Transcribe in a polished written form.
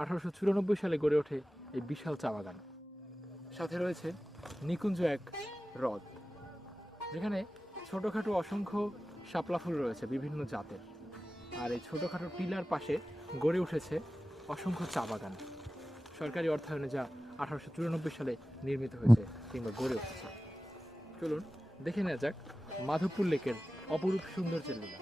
1894 সালে গড়ে ওঠে এই বিশাল চা বাগান। সাথে রয়েছে নিকুঞ্জ এক হ্রদ, যেখানে ছোটোখাটো অসংখ্য শাপলা ফুল রয়েছে বিভিন্ন জাতের। আর এই ছোটোখাটো টিলার পাশে গড়ে উঠেছে অসংখ্য চা বাগান, সরকারি অর্থায়নে, যা 1894 সালে নির্মিত হয়েছে কিংবা গড়ে উঠেছে। চলুন দেখে নেওয়া যাক মাধবপুর লেকের অপরূপ সৌন্দর্যের লীলা।